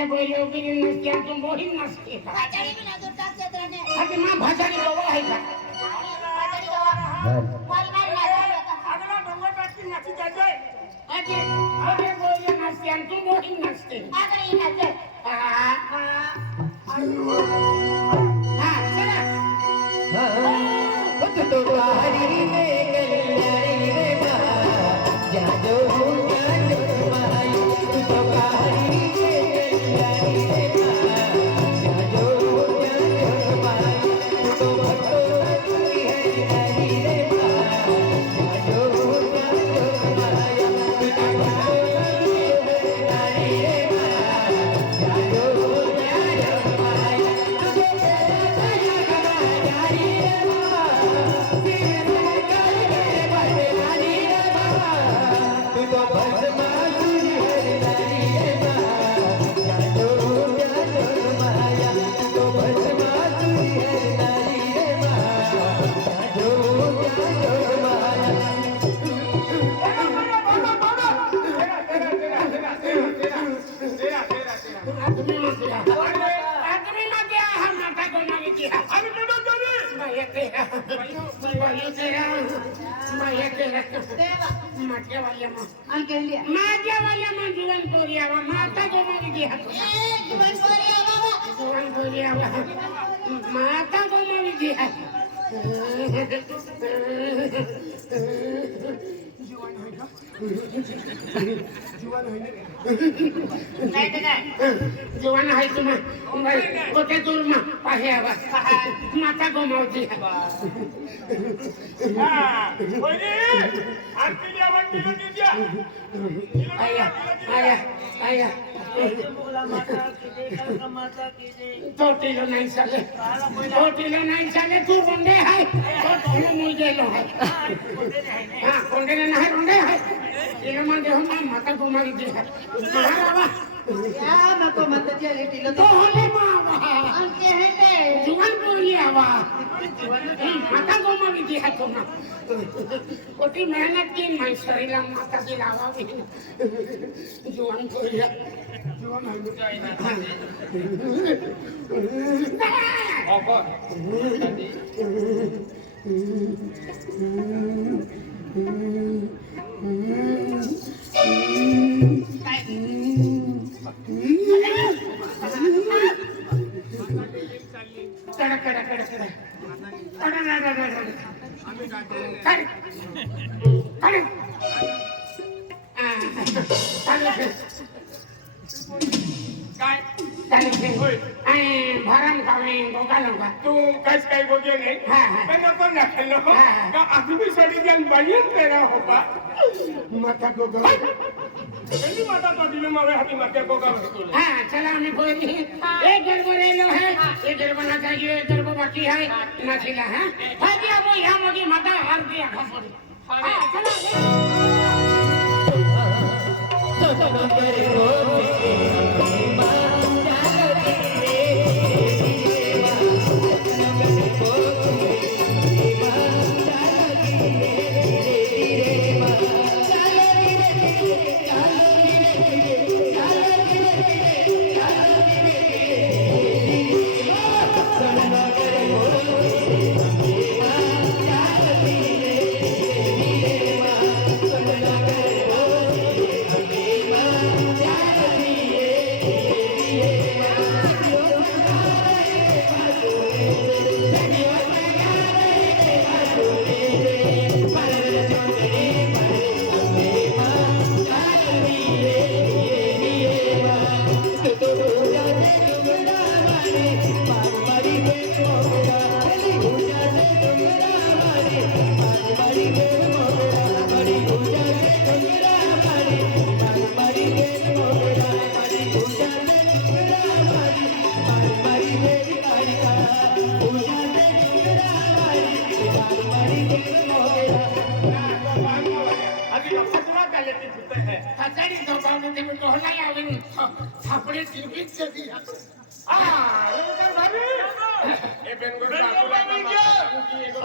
ये बोलियो कि नस्तियां तुम बोही नस्ती भाजाडी बिना दूर टाक क्षेत्राने अरे मां भाजाडी बाबा आहे का भाजाडी बाबा माल माल अगला डोंगर टाकी नाची जाय अरे बोलियो नस्तियां तुम बोही नस्ती आगरी नाचे हां चला खुद तो बाहरी रे कल्याणी रे माँ जा जो माई खुद तो बाहरी रे कल्याणी रे माँ जा जो माई खुद तो भक्तो की है हरी रे माँ जा जो माई खुद तो भक्तो की है हरी रे माँ जा जो माई तुझे हरी रे जीवन कोरिया माता गोमारी दिया जीवन कोरिया बाबा जीवन कोरिया माता गोमारी दिया जीवन आहे तुम्हा कोठे दूर मा पाहे आवा माता गोमावती आया आया आया तोटीलो नाही चाले तू रोंडे आहे तो मुल गेलो आहे हा कोंडे नाही रोंडे आहे तिला मध्ये हो माता गोमारी दी है बाबा या नको मत जे टिलो तो होले मावा अंके हेटे जीवन बोली आवा माता गोमारी दी है तुम कोटी मेहनत की मैं शरीर माता की लावा भी जीवन बोली जीवन भरम खावे गोगालंगा तू कस काय बोगे नाही पण आपण दाखवलो का आखरी सडी जान बाईन तेरा होता माता गोगा कधी माता तो दिलो मावे हाती माता गोगा होतो हाँ चला हमें बोली एक गरबो रेलो है एक गरबना चाहिए एक गरबो बाकी है मछला है भागिया वो यहाँ मगी माता हार दिया खसोरी चला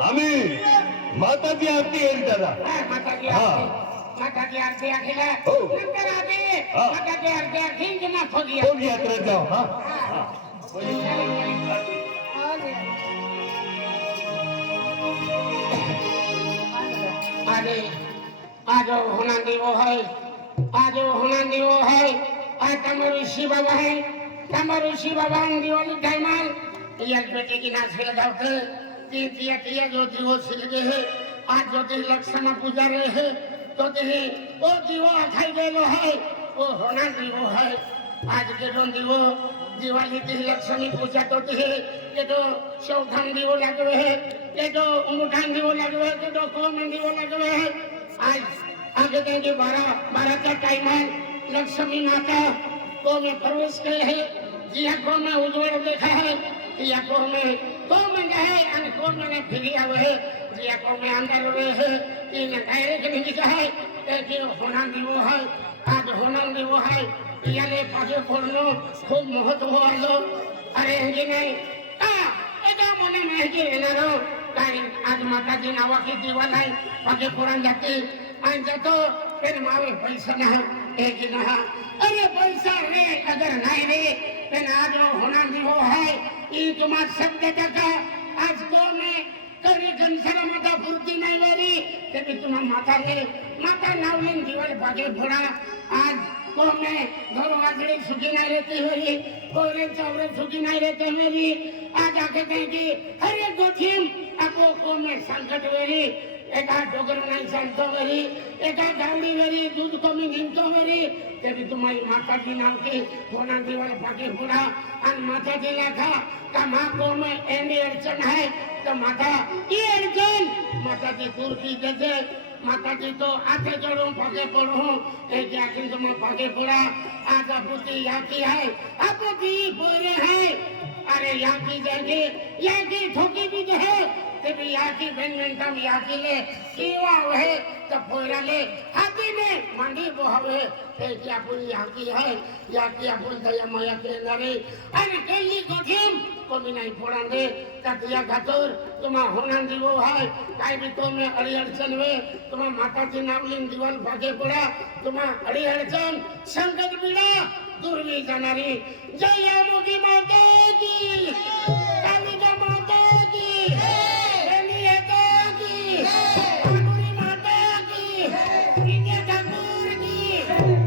आम्ही माताची आरती येईल दादा माता की हा माताची आरती आखिला हो. नंतर आधी हा. माताची आरती आखीन की ना खोगी कोण यात्रेत जाऊ हा આજે આજો હોના દેવો હોય આજો હોના દેવો હોય આ તમારું શિવ બાબા હે તમારું શિવ બાબા દિવાળી ટાઈમમાં યાર બેટે की नाच लगावते ती जो दिवो सिलगे है आज जो ती लक्षण पूजा रहे है तो ती वो दिवो खाई गेलो है वो होना दिवो है आज के जो दिवो दिवाली ती लक्ष्मी पूजा तो ती ये जो चौथान दिवो लगवे है ये जो मुठान दिवो लगवे है जो कोम दिवो लगवे है आज आगे देंगे 12 का टाइम है लक्ष्मी माता को में प्रवेश करे है जिया को में उज्जवल देखा है जिया को में गए और को में फिर आवे है जिया को में अंदर रहे है इन डायरेक्ट नहीं दिखा है कि होना दिवो है आज होना दिवो है याले पाजे पड़नो खूब महत्व आलो अरे हे नहीं एका मने में के एनारो काय आज माता जी नावा की दिवाला है पाजे पुराण जाते आणि जातो फिर मावे पैसा ना एक ना अरे पैसा रे अगर नहीं रे फिर आज होना दिवो है ये तुम्हारा शब्द का आज को में करी जनसरा माता पूर्ति नहीं वाली तभी तुम्हारा माता रे माता नावलेन दिवाल पागे फोड़ा आज को में घर वाजड़ी सुखी नहीं रहती हुई कोरे चावरे सुखी नहीं रहते मेरी आज आके कहेगी अरे गोठीम आपको को में संकट वेरी एका डोगर नहीं संतो वेरी एका गावड़ी वेरी दूध को में निंतो वेरी तभी तुम्हारी माता जी नाम की होना दीवार पाके पूरा और माता जी लिखा का माँ को में एंडी अड़चन है तो माता ये अड़चन माता जी दूर की जैसे माता जी तो आते चढ़ो पाके पढ़ो एक याकिन तो मैं पाके पढ़ा आज अपुती याकी है अपुती बोरे है अरे याकी जाएंगे याकी ठोकी भी जो है तभी याकी बैडमिंटन याकी ले कीवा है तो पोरा ले हाथी ने मंडी बोहवे एक यापुरी याकी है याकी अपुल दया माया के नरे अरे केली कोठीम को भी नहीं फोड़ांगे कटिया घातुर तुम्हारा होना दिवो है काई भी तो में अड़ी अड़चन वे तुम्हारा माता जी नाम लिन दीवाल भागे पड़ा तुम्हारा अड़ी अड़चन संकट पीड़ा दूर भी जानारी जय मुगी माता की कालिका माता की बेनियता की कानुरी माता की विजय ठाकुर की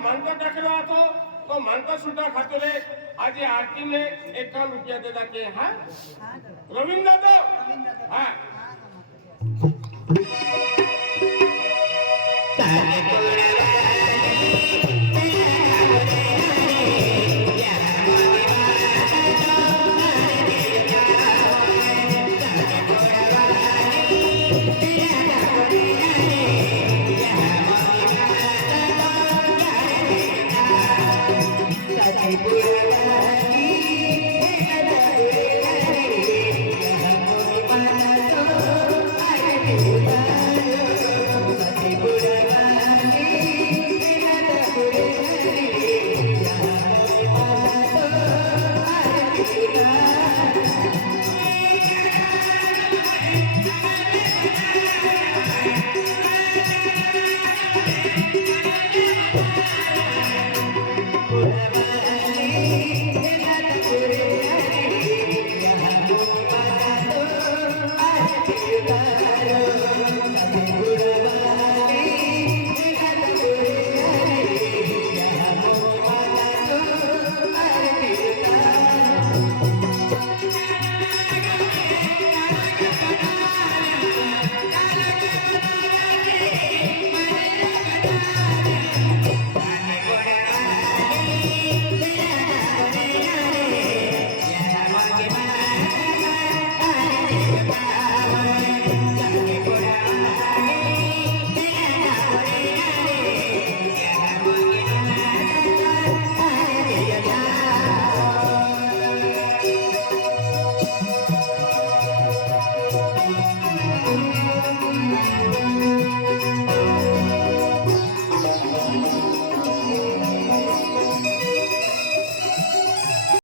मानता टाकला तो मानता सुद्धा खातो रे आज आरती ने 51 रुपया देता के हाँ रविंद्र दादा हाँ पुराला